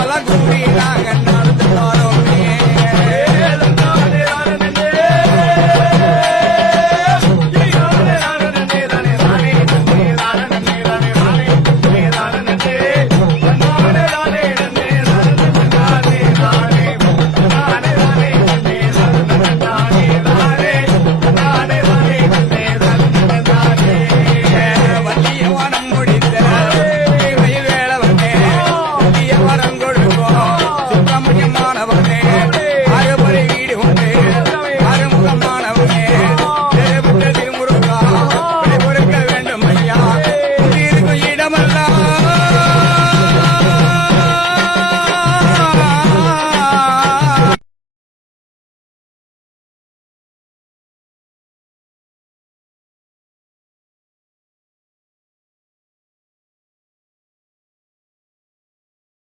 malandro.